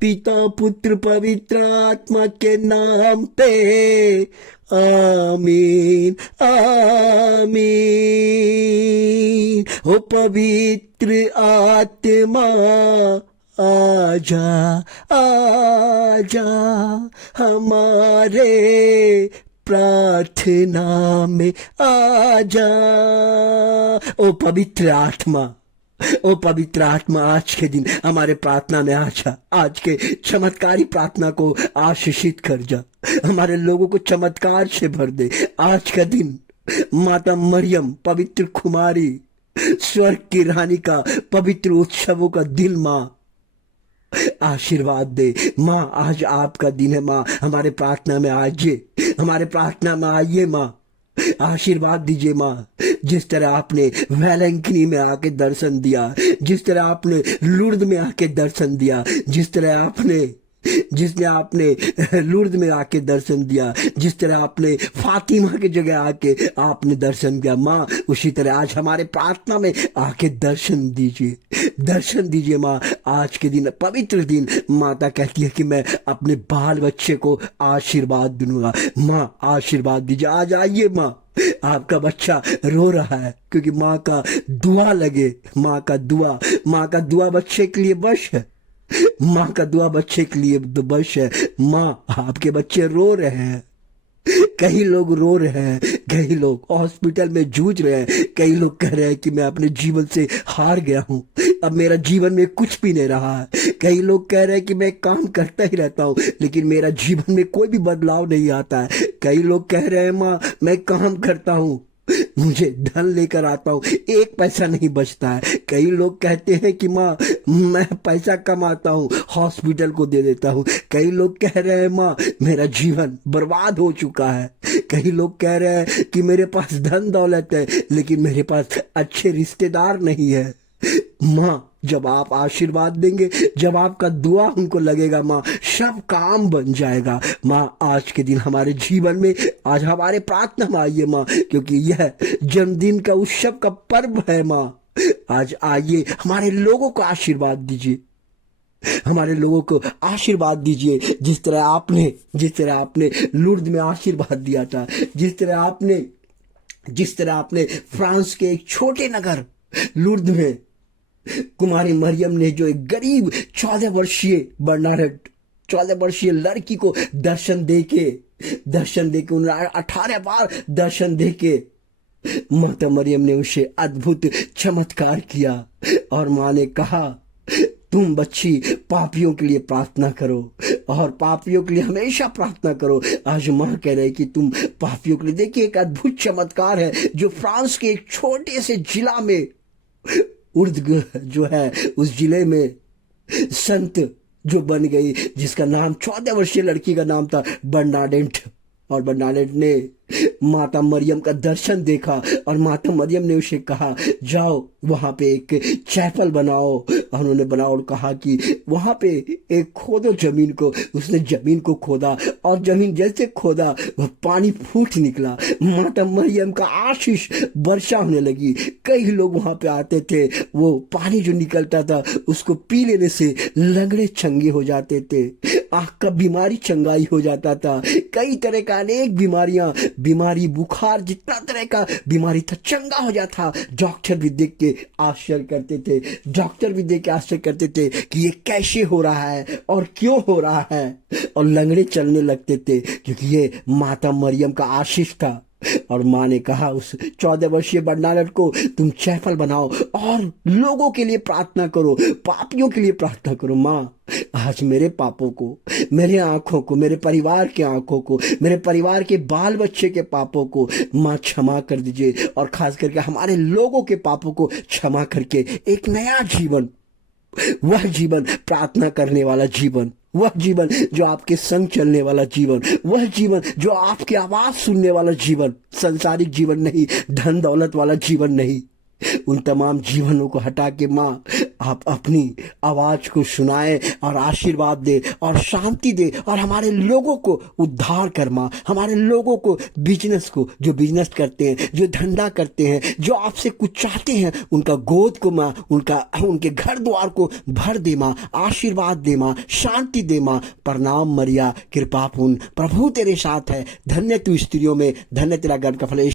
पिता पुत्र पवित्र आत्मा के नाम पे। आमीन आमीन। ओ पवित्र आत्मा आजा आजा हमारे प्रार्थना में आजा। ओ पवित्र आत्मा, ओ पवित्र आत्मा, आज के दिन हमारे प्रार्थना में आजा। आज के चमत्कारी प्रार्थना को आशीषित कर जा, हमारे लोगों को चमत्कार से भर दे। आज का दिन माता मरियम पवित्र कुमारी स्वर्ग की रानी का पवित्र उत्सवों का दिन माँ आशीर्वाद दे। माँ आज आपका दिन है माँ, हमारे प्रार्थना में आइए, हमारे प्रार्थना में आइए माँ, आशीर्वाद दीजिए माँ। जिस तरह आपने वेलंकनी में आके दर्शन दिया, जिस तरह आपने लुर्द में आके दर्शन दिया, जिस तरह आपने लुर्द में आके दर्शन दिया, जिस तरह आपने फातिमा की जगह आके आपने दर्शन दिया माँ, उसी तरह आज हमारे प्रार्थना में आके दर्शन दीजिए माँ। आज के दिन पवित्र दिन माता कहती है कि मैं अपने बाल बच्चे को आशीर्वाद दूंगा। माँ आशीर्वाद दीजिए। आज आइए माँ, आपका बच्चा रो रहा है क्योंकि माँ का दुआ लगे। माँ का दुआ बच्चे के लिए बश है। माँ का दुआ बच्चे के लिए बश है। माँ आपके बच्चे रो रहे हैं, कई लोग रो रहे हैं, कई लोग हॉस्पिटल में जूझ रहे हैं, कई लोग कह रहे हैं कि मैं अपने जीवन से हार गया हूँ, अब मेरा जीवन में कुछ भी नहीं रहा है। कई लोग कह रहे हैं कि मैं काम करता ही रहता हूँ लेकिन मेरा जीवन में कोई भी बदलाव नहीं आता है। कई लोग कह रहे हैं माँ मैं काम करता हूँ, मुझे धन लेकर आता हूँ, एक पैसा नहीं बचता है। कई लोग कहते हैं कि माँ मैं पैसा कमाता हूँ, हॉस्पिटल को दे देता हूँ। कई लोग कह रहे हैं माँ मेरा जीवन बर्बाद हो चुका है। कई लोग कह रहे हैं कि मेरे पास धन दौलत है लेकिन मेरे पास अच्छे रिश्तेदार नहीं है। माँ जब आप आशीर्वाद देंगे, जब आपका दुआ उनको लगेगा माँ, सब काम बन जाएगा। माँ आज के दिन हमारे जीवन में, आज हमारे प्रार्थना में आइए माँ, क्योंकि यह जन्मदिन का उत्सव का पर्व है माँ। आज आइए हमारे लोगों को आशीर्वाद दीजिए, हमारे लोगों को आशीर्वाद दीजिए। जिस तरह आपने लुर्द में आशीर्वाद दिया था, जिस तरह आपने फ्रांस के एक छोटे नगर लुर्द में कुमारी मरियम ने जो एक गरीब 14 वर्षीय लड़की को दर्शन देके उन्हें 18 बार दर्शन देके माता मरियम ने उसे अद्भुत चमत्कार किया। और माँ ने कहा तुम बच्ची पापियों के लिए प्रार्थना करो और पापियों के लिए हमेशा प्रार्थना करो। आज माँ कह रही कि तुम पापियों के लिए। देखिए एक अद्भुत चमत्कार है जो फ्रांस के एक छोटे से जिला में उर्द जो है उस जिले में संत जो बन गई, जिसका नाम 14 वर्षीय लड़की का नाम था बर्नाडेट। और बर्नाडेट ने माता मरियम का दर्शन देखा और माता मरियम ने उसे कहा जाओ वहां पे एक चैपल बनाओ। और उन्होंने बनाओ और कहा कि वहां पे एक खोदो जमीन को। उसने जमीन को खोदा और जमीन जैसे खोदा वह पानी फूट निकला। माता मरियम का आशीष वर्षा होने लगी। कई लोग वहां पे आते थे, वो पानी जो निकलता था उसको पी लेने से लंगड़े चंगे हो जाते थे, आंख का बीमारी चंगाई हो जाता था। कई तरह का अनेक बीमारी बुखार जितना तरह का बीमारी था चंगा हो जाता। डॉक्टर भी देख के आश्चर्य करते थे कि ये कैसे हो रहा है और क्यों हो रहा है, और लंगड़े चलने लगते थे क्योंकि ये माता मरियम का आशीष था। और माँ ने कहा उस 14 वर्षीय बर्नाडेट को तुम चैपल बनाओ और लोगों के लिए प्रार्थना करो, पापियों के लिए प्रार्थना करो। माँ आज मेरे पापों को, मेरे आंखों को, मेरे परिवार के आंखों को, मेरे परिवार के बाल बच्चे के पापों को माँ क्षमा कर दीजिए। और खास करके हमारे लोगों के पापों को क्षमा करके एक नया जीवन, वह जीवन प्रार्थना करने वाला जीवन, वह जीवन जो आपके संग चलने वाला जीवन, वह जीवन जो आपकी आवाज सुनने वाला जीवन, संसारिक जीवन नहीं, धन दौलत वाला जीवन नहीं, उन तमाम जीवनों को हटा के माँ आप अपनी आवाज को सुनाए और आशीर्वाद दे और शांति दे और हमारे लोगों को उद्धार कर माँ, हमारे लोगों को बिजनेस को, जो बिजनेस करते हैं, जो धंधा करते हैं, जो आपसे कुछ चाहते हैं, उनका गोद को माँ, उनके घर द्वार को भर दे माँ, आशीर्वाद दे माँ, शांति दे माँ। प्रणाम मरिया, कृपापूर्ण प्रभु तेरे साथ है, धन्य तू स्त्रियों में, धन्य तेरा गर्भ का फल।